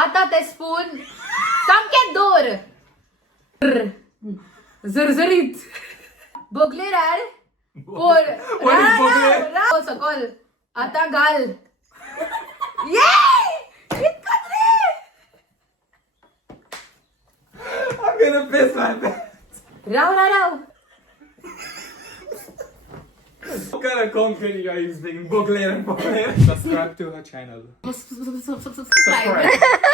आता teaspoon. Samket dor. Zurzurit. Bogle rar. Por. What is bogle? Oh, sakol. आता gal. Yay! Itkat re. I'm gonna piss my pants. Rao. What kind of content are you using? Bogle. Subscribe to her channel. Subscribe.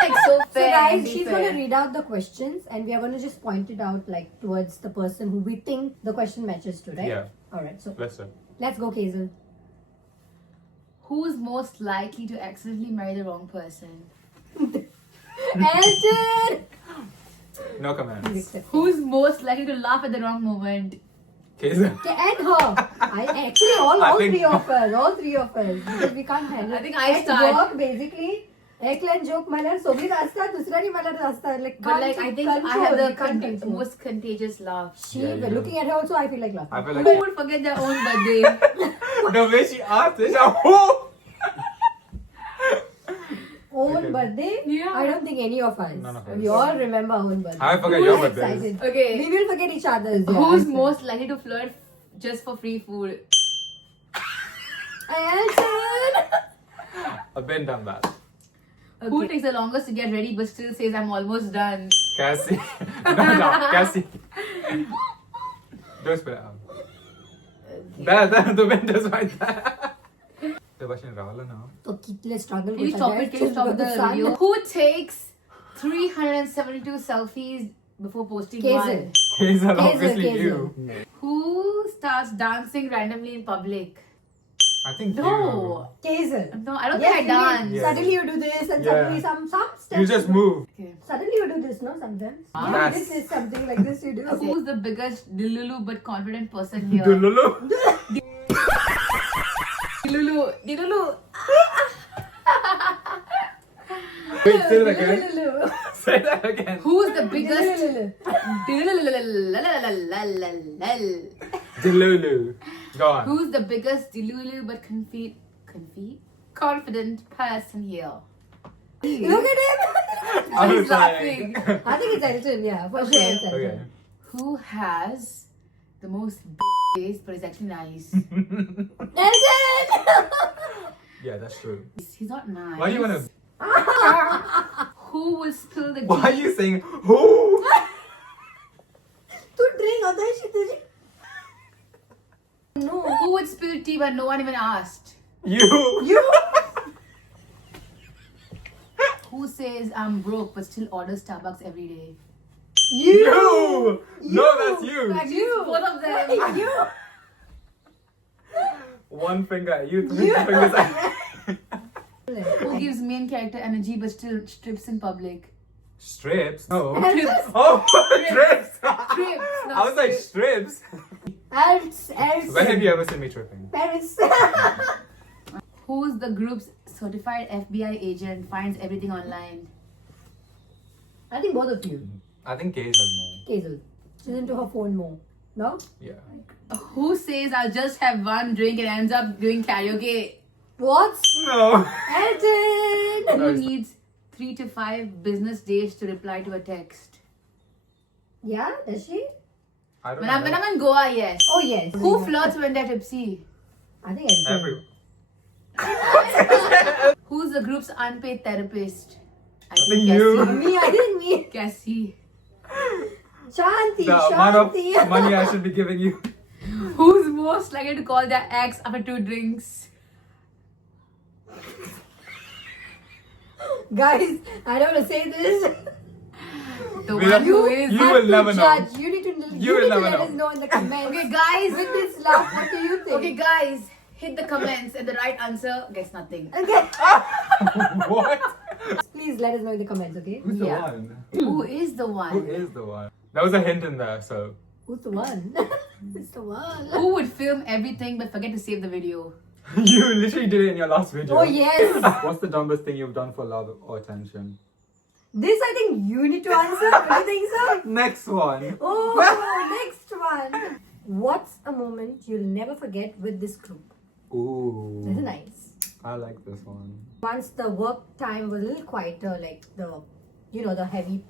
Like so So fair. guys, she's going to read out the questions and we are going to just point it out like towards the person who we think the question matches to, right? Yeah. Alright, so Listen. let's go, Kazel. Who's most likely to accidentally marry the wrong person? Elton! No comments. Who's most likely to laugh at the wrong moment? Kazel. And her. I actually all think- three of us. Because we can't handle. I think I At start. work basically. Ekland joke मला सोबीत असतात दुसऱ्यानी मला असतात like But like I think I have the control. most contagious laugh. She Yeah, you do. looking at her also I feel like laughing. I feel Who like would forget their own birthday? the way she asked it, oh! Own Okay. birthday? Yeah. I don't think any of us. None of us. We all remember our own birthday. I forget Who your is birthdays. excited? Okay. We will forget each other's. yeah, Who's answer. most likely to flirt just for free food? Elton! I've been done that. Who Okay. takes the longest to get ready but still says I'm almost done? Cassie. no, Cassie. Don't spit it out. That, the windows right there. The Russian Ravala now. तो कितने struggle Can you करता stop है, it? Can you just stop because the the sun- video? Who takes 372 selfies before posting Kazel. one? Kazel, Kazel, obviously Kazel. you. Who starts dancing randomly in public? I think No. Kazel. No, I don't Yes, think I dance. Yes. Suddenly you do this and Yeah. suddenly some steps. you just move. Okay. Suddenly you do this, no? Sometimes. Ah. Yeah, Yes. this is something like this you do. Who's the biggest Dilulu but confident person here? Dululu. Dilulu. Wait, say that again. Say that again. Who's the biggest Dilulu. Go on. Who's the biggest Dilulu but confident person here? Look at him. I was He's laughing. like, I think it's Elton, yeah. For Okay. sure it's Elton. okay. Who has the most face but is actually nice? Elton! Yeah, that's true. He's not nice. Why do you want to? Who will spill the Why are tea? you saying who? तू drink होता है she तुझे. No. Who would spill tea but no one even asked? You. You. Who says I'm broke but still orders Starbucks every day? You. No, that's you. Actually, it's both of them. You. One finger at you, three fingers at Who gives main character energy but still strips in public? Strips? No. Trips. Oh, strips. Strips, I not was like strips. Elton. When have you ever seen me tripping? Paris. Who's the group's certified FBI agent finds everything online? I think both of you. I think Kazel more. Kazel. She's into her phone more. No? Yeah. Who says I'll just have one drink and ends up doing karaoke? What? No. Elton! Who needs 3 to 5 business days to reply to a text? Yeah, does she? I don't When know. I'm in Goa, yes. Oh, yes. Who flirts when they're tipsy? I think Elton. Everyone. Who's the group's unpaid therapist? I think you. Me, I think me. Cassie. Shanti, The amount of Shanti. money I should be giving you. Who's most likely to call their ex after 2 drinks? Guys, I don't want to say this. The We one who don't- is. You have will to never know. judge. You need to, You will need to never let know. us know in the comments. Okay, guys. With this laugh, what do you think? Okay, guys. Hit the comments and the right answer gets nothing. Okay. What? Please let us know in the comments, okay? Who's Yeah. the one? Who is the one? Who is the one? There was a hint in there, so. Who's the one? Who's the one? Who would film everything but forget to save the video? You literally did it in your last video. Oh, yes. What's the dumbest thing you've done for love or attention? This I think you need to answer. Do you think so? Next one. Oh, next one. What's a moment you'll never forget with this group? This is Ooh. nice. I like this one. Once the work time was a little quieter, like the heavy,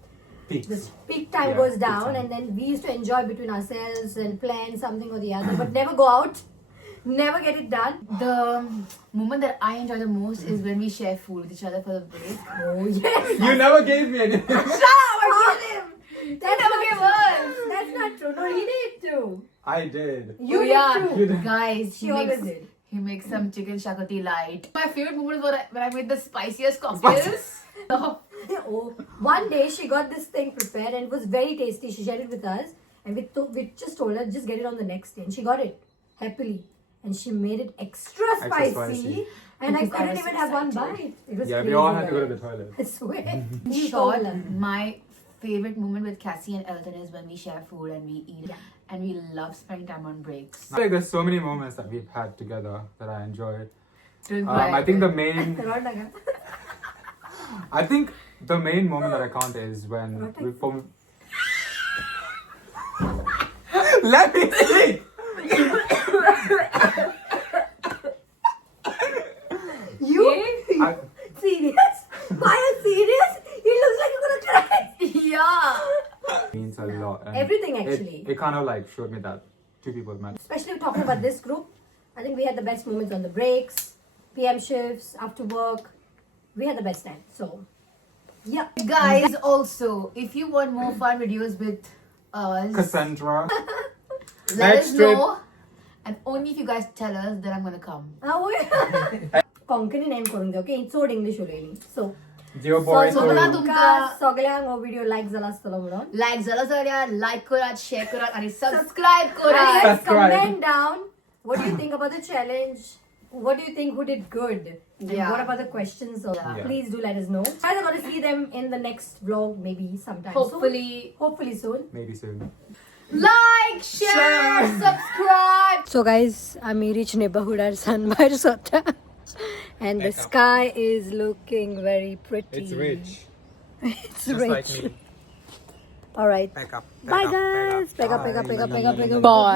Peaks. this peak time Yeah, goes peak down, time. and then we used to enjoy between ourselves and plan something or the other, but never go out, never get it done. The moment that I enjoy the most is when we share food with each other for the break. Oh yes. You never gave me anything. Shut up! I killed him! That's never not gave true. us. That's not true. No, he did too. I did. You Oh, did yeah. too. Guys, She always did. He makes some chicken shakoti light. My favorite moment was when I made the spiciest cocktails. Oh, one day she got this thing prepared and it was very tasty. She shared it with us, and we just told her just get it on the next day, and she got it happily, and she made it extra spicy. spicy. And I Because I couldn't was even so have one excited. bite. It was Yeah, crazy. we all had to go to guys. the toilet. I swear. In You short, told her. my favorite moment with Cassie and Elton is when we share food and we eat. Yeah. And we love spending time on breaks. I feel like there's so many moments that we've had together that I enjoyed. Don't cry. I think the main Ronaga. I think the main moment that I count is when we formed. Let me speak. I- Serious? Why are you serious? It looks like you're gonna cry. Yeah. means a lot. And Everything, actually. It kind of like showed me that two people matter. Especially talking about this group, I think we had the best moments on the breaks, PM shifts, after work. We had the best time. So, yeah. Guys, also, if you want more fun videos with us, Cassandra. let Next us trip. know. And only if you guys tell us, then I'm gonna come. Konkani name करूँगी, okay? It's all English उलयली. So, Dear boy, So, to- तुमका- तुमका सगळ्यांक हो video like जाला आसतलो म्हणून. Like like Karat, share Karat, and subscribe Karat. And let's Subscribe. comment down. What do you think about the challenge? What do you think who did good? And Yeah. what about the questions? So Yeah. please do let us know. I'm going to see them in the next vlog, maybe sometime Hopefully. soon. Hopefully soon. Maybe soon. Like, share, subscribe. So guys, I'm reached neighborhood at Sunbar Sota. And the sky is looking very pretty. It's rich. It's Just rich. like me. Alright. Pack up. Bye guys. Pick up. Bye.